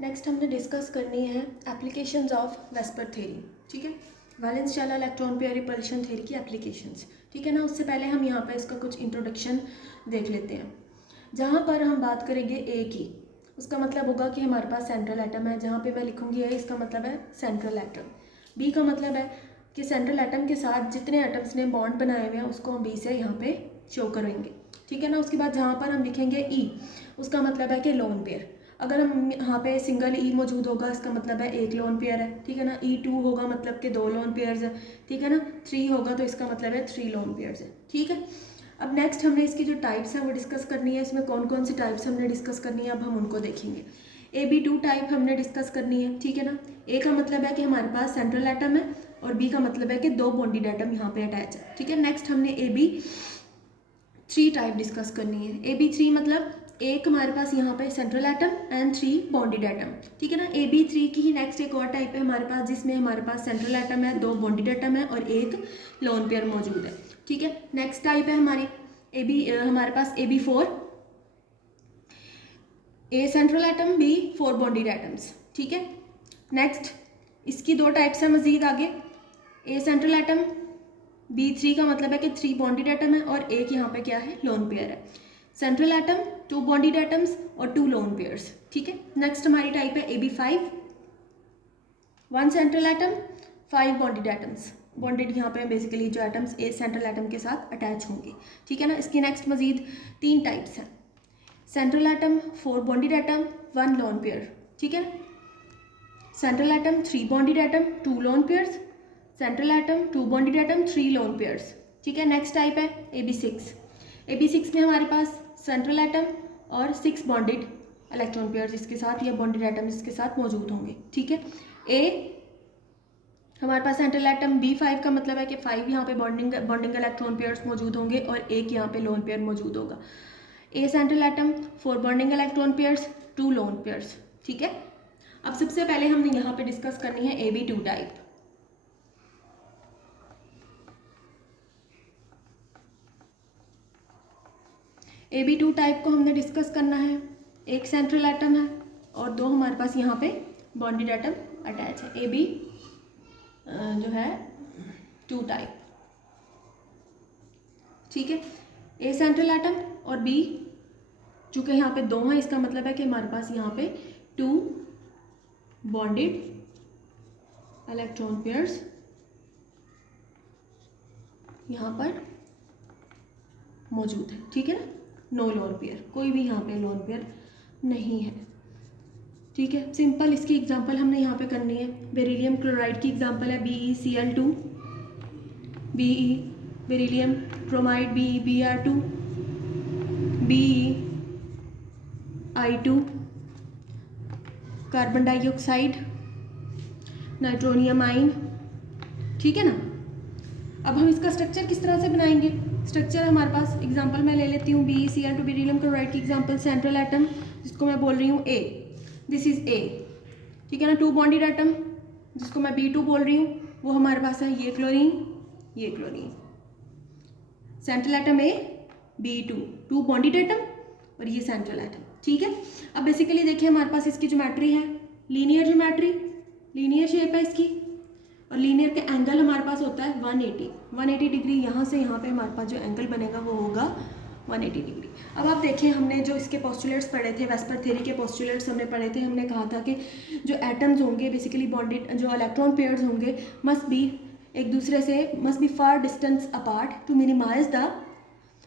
Next हमने discuss करनी है एप्लीकेशंस ऑफ वेस्पर थ्योरी। ठीक है, valence charge electron pair repulsion theory की एप्लीकेशंस। ठीक है ना, उससे पहले हम यहाँ पे इसका कुछ इंट्रोडक्शन देख लेते हैं। जहाँ पर हम बात करेंगे ए की, उसका मतलब होगा कि हमारे पास सेंट्रल एटम है। जहाँ पे मैं लिखूँगी ए, इसका मतलब है सेंट्रल एटम। बी का मतलब है कि सेंट्रल एटम के साथ जितने एटम्स ने बॉन्ड बनाए हुए हैं उसको हम बी से यहाँ पे शो करेंगे। ठीक है ना, उसके बाद जहाँ पर हम लिखेंगे ई, उसका मतलब है कि लोन पेयर। अगर हम यहाँ पे सिंगल ई मौजूद होगा, इसका मतलब है एक लोन पेयर है। ठीक है ना, E2 होगा मतलब कि दो लोन पेयर्स है। ठीक है ना, 3 होगा तो इसका मतलब है 3 लोन पेयर्स है। ठीक है, अब नेक्स्ट हमने इसकी जो टाइप्स हैं वो डिस्कस करनी है। इसमें कौन कौन सी टाइप्स हमने डिस्कस करनी है, अब हम उनको देखेंगे। AB2 टाइप हमने डिस्कस करनी है। ठीक है ना, ए का मतलब है कि हमारे पास सेंट्रल एटम है और बी का मतलब है कि दो बॉन्डेड एटम यहाँ पे अटैच है। ठीक है, नेक्स्ट हमने AB3 टाइप डिस्कस करनी है। AB3 मतलब एक हमारे पास यहाँ पे central atom and 3 bonded atom. ठीक है ना, AB3 की ही नेक्स्ट एक और टाइप है हमारे पास, जिसमें हमारे पास सेंट्रल एटम है, दो बॉन्डेड एटम है और एक लोन पेयर मौजूद है। ठीक है, नेक्स्ट टाइप है हमारी हमारे पास AB4, a central atom, B 4 bonded atoms. ठीक है, नेक्स्ट इसकी दो टाइप्स है मजीद आगे। ए सेंट्रल एटम, B3 का मतलब है कि 3 बॉन्डेड एटम है और एक यहाँ पे क्या है, लोन पेयर है। सेंट्रल एटम, 2 बॉन्डेड एटम्स और 2 लोन पेयर्स। ठीक है, नेक्स्ट हमारी टाइप है AB5, 1 central atom, 5 bonded atoms. Bonded यहाँ पे बेसिकली जो एटम्स ए सेंट्रल एटम के साथ अटैच होंगे। ठीक है ना, इसकी नेक्स्ट मजीद 3 टाइप्स हैं। Central atom, 4 bonded atom, 1 loan pair. ठीक है, central atom, 3 bonded atom, 2 lone pairs. Central atom, 2 bonded atom, 3 loan pairs. ठीक है, नेक्स्ट टाइप है AB6। AB6 में हमारे पास सेंट्रल एटम और 6 बॉन्डेड इलेक्ट्रॉन पेयर्स इसके साथ या बॉन्डेड एटम इसके साथ मौजूद होंगे। ठीक है, ए हमारे पास सेंट्रल एटम, B5 का मतलब है कि 5 यहाँ पे बॉन्डिंग इलेक्ट्रॉन पेयर्स मौजूद होंगे और एक यहाँ पे लोन पेयर मौजूद होगा। A central atom, 4 bonding electron pairs, 2 lone pairs. ठीक है, अब सबसे पहले हमने यहाँ पे डिस्कस करनी है AB2 टाइप। AB2 टाइप को हमने डिस्कस करना है। एक सेंट्रल एटम है और दो हमारे पास यहाँ पे बॉन्डेड एटम अटैच है। AB जो है 2 टाइप। ठीक है, ए सेंट्रल एटम और बी, चूँकि यहाँ पे 2 हैं इसका मतलब है कि हमारे पास यहाँ पे 2 बॉन्डेड इलेक्ट्रॉन पेयर्स यहाँ पर मौजूद है। ठीक है ना, नो लोन पेयर, कोई भी यहाँ पे लोन पेयर नहीं है। ठीक है, सिंपल इसकी एग्जांपल हमने यहाँ पे करनी है। बेरिलियम क्लोराइड की एग्जांपल है BeCl2, Be beryllium bromide BeBr2, BeI2, carbon dioxide, nitronium आइन। ठीक है ना, अब हम इसका स्ट्रक्चर किस तरह से बनाएंगे। स्ट्रक्चर हमारे पास एग्जांपल मैं ले लेती हूँ BeCl2 बेरिलियम क्लोराइड की एग्जांपल। सेंट्रल एटम जिसको मैं बोल रही हूँ A, दिस इज A। ठीक है ना, 2 बॉन्डेड एटम जिसको मैं B2 बोल रही हूँ, वो हमारे पास है ये क्लोरीन, ये chlorine. Central atom A, B2, 2 bonded atom और ये सेंट्रल एटम। ठीक है, अब बेसिकली देखिए हमारे पास इसकी ज्योमेट्री है लीनियर ज्योमेट्री, लीनियर शेप है इसकी और लीनियर के एंगल हमारे पास होता है 180 डिग्री। यहाँ से यहाँ पे हमारे पास जो एंगल बनेगा वो होगा 180 डिग्री। अब आप देखें, हमने जो इसके पोस्टुलेट्स पढ़े थे, वेस्पर थ्योरी के पोस्टुलेट्स हमने पढ़े थे। हमने कहा था कि जो एटम्स होंगे बेसिकली बॉन्डेड, जो इलेक्ट्रॉन पेयर्स होंगे must be far distance apart to minimise the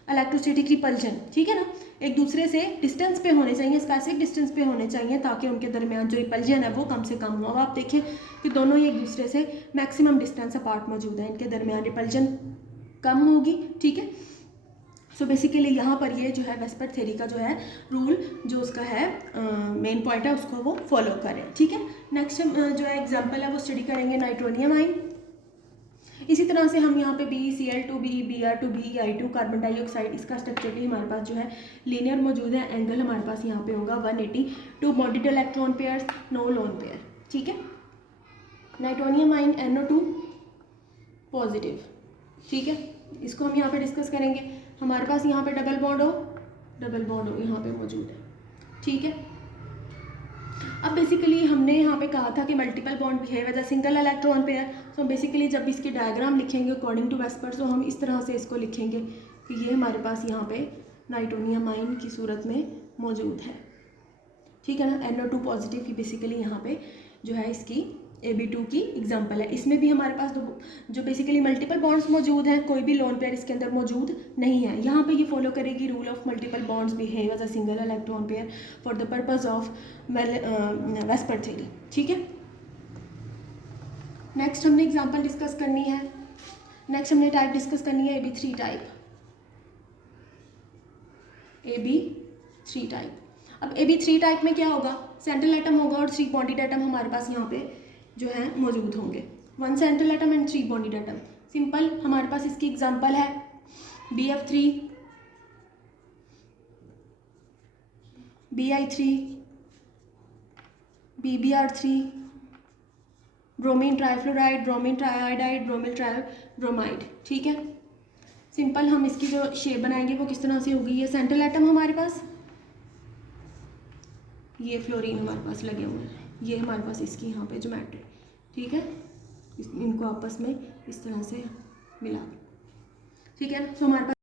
electrostatic repulsion. ठीक है ना, एक दूसरे से डिस्टेंस पे होने चाहिए, स्पेसिफिक डिस्टेंस पे होने चाहिए ताकि उनके दरमियान जो रिपल्जन है वो कम से कम हो। अब आप देखें कि दोनों ही एक दूसरे से मैक्सिमम डिस्टेंस अपार्ट मौजूद है, इनके दरमियान रिपल्जन कम होगी। ठीक है, सो बेसिकली यहाँ पर ये जो है वेस्पर थ्योरी का जो है रूल, जो उसका है मेन पॉइंट है, उसको वो फॉलो करें। ठीक है, नेक्स्ट हम जो है एग्जाम्पल है वो स्टडी करेंगे नाइट्रोनियम आइन। इसी तरह से हम यहाँ पे BeCl2, BeBr2, BeI2, carbon dioxide, इसका स्ट्रक्चर भी हमारे पास जो है लीनियर मौजूद है। एंगल हमारे पास यहाँ पे होगा 180, 2 bonded electron pairs, no lone pair. ठीक है, नाइट्रोनियम आइन NO2 पॉजिटिव। ठीक है, इसको हम यहाँ पे डिस्कस करेंगे। हमारे पास यहाँ पे डबल बॉन्ड हो यहाँ पे मौजूद है। ठीक है, अब बेसिकली हमने यहाँ पे कहा था कि multiple bond behave as a single electron pair. तो बेसिकली जब इसकी डायग्राम लिखेंगे अकॉर्डिंग टू वेस्पर्स तो हम इस तरह से इसको लिखेंगे कि ये हमारे पास यहाँ पे नाइट्रोनियम आयन की सूरत में मौजूद है, ठीक है ना। NO2 पॉजिटिव ही बेसिकली यहाँ पे जो है इसकी Ab2 की एग्जांपल है। इसमें भी हमारे पास जो बेसिकली मल्टीपल बॉन्ड्स मौजूद हैं, कोई भी लोन पेयर इसके अंदर मौजूद नहीं है। यहाँ पे ये फॉलो करेगी rule of multiple bonds behave as a single electron pair for the purpose of VSEPR theory, ठीक है। नेक्स्ट हमने एग्जांपल डिस्कस करनी है। नेक्स्ट हमने टाइप डिस्कस करनी है Ab3 टाइप। Ab3 type. अब Ab3 टाइप में क्या होगा, सेंट्रल एटम होगा और 3 बॉन्डेड एटम हमारे पास यहाँ पे जो है मौजूद होंगे। 1 central atom and 3 bonded atom. Simple हमारे पास इसकी एग्जांपल है BF3, Bi3, BBr3, bromine trifluoride, bromine triiodide, bromine tribromide, ठीक है। सिंपल हम इसकी जो शेप बनाएंगे वो किस तरह से होगी, ये सेंट्रल एटम हमारे पास, ये फ्लोरीन हमारे पास लगे हुए हैं, ये हमारे पास इसकी यहाँ पे ज्योमेट्री, ठीक है। इनको आपस में इस तरह से मिला, ठीक है। तो हमारे पास